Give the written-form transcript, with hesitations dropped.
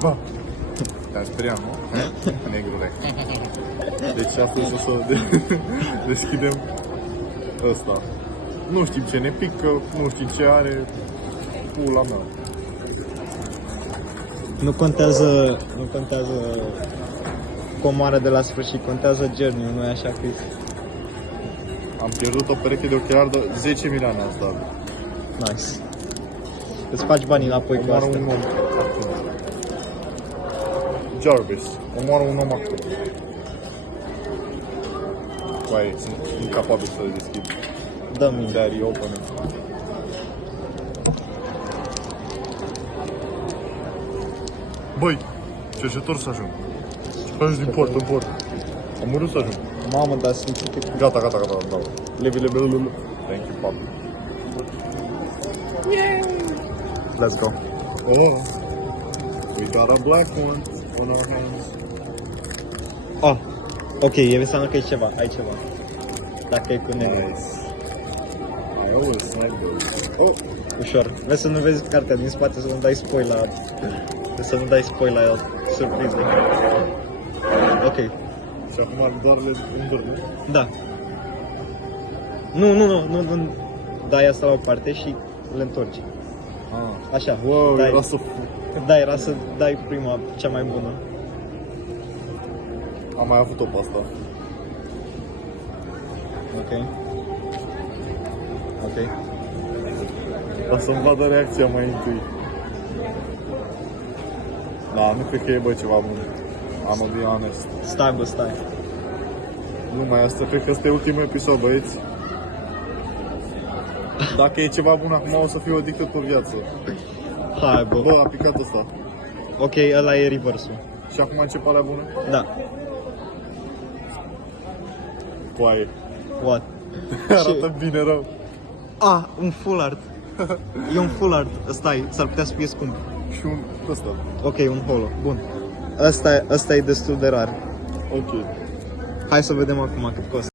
Ba! Te-am speriat, nu? Negrule. Deci astăzi o să deschidem ăsta. Nu știm ce ne pică, nu știm ce are. Pula mea. Nu contează comoara de la sfârșit, contează journey-ul, nu e așa, Chris? Am pierdut o pereche de ochelari de 10 milioane asta. Nice. Îți faci banii înapoi cu Omoară asta. un om acum. Jarvis, omoară un om acum. Băi, sunt incapabil să le deschid. Dă-mi. Daddy, open it. Băi, cerșetor să ajung. Ce faci din port în port? Am murit să ajung. Mamă, dar sunt câte... Gata, dau. Levi. Thank you, papi. Let's go. Oh, we got a black one on our hands. Oh, ok, e înseamnă că e ceva, ai ceva. Dacă e cu negru. Nice. I always snipe those. Oh, Ușor. Vrei să nu vezi cartea din spate, să nu dai spoil la... Să nu dai spoil la surpriză. Ok. și acum doar le îndor, nu? Da. Nu. Dai asta la o parte și le întorci. Ah. Așa. Wow, dai, era să... Da, era să dai prima, cea mai bună. Am mai avut-o pe asta. Ok. Ok. Dar să-mi vadă reacția mai întâi. Da, nu cred că e, bă, ceva bun. Am be honest. Stai, bă, stai. Nu mai asta, cred că ăsta e ultimul episod, băieți. Dacă e ceva bun acum, o să fiu o dictator viață. Hai, bă. Bă, a picat ăsta. Ok, ăla e reversul. Și acum încep alea bune? Da. Coaie. What? Arată bine rău. Ah, un full art. E un full art. Stai, s-ar putea să fie scump. Și un ăsta. Ok, un holo. Bun. Asta e destul de rar. Ok. Hai să vedem acum cât costă.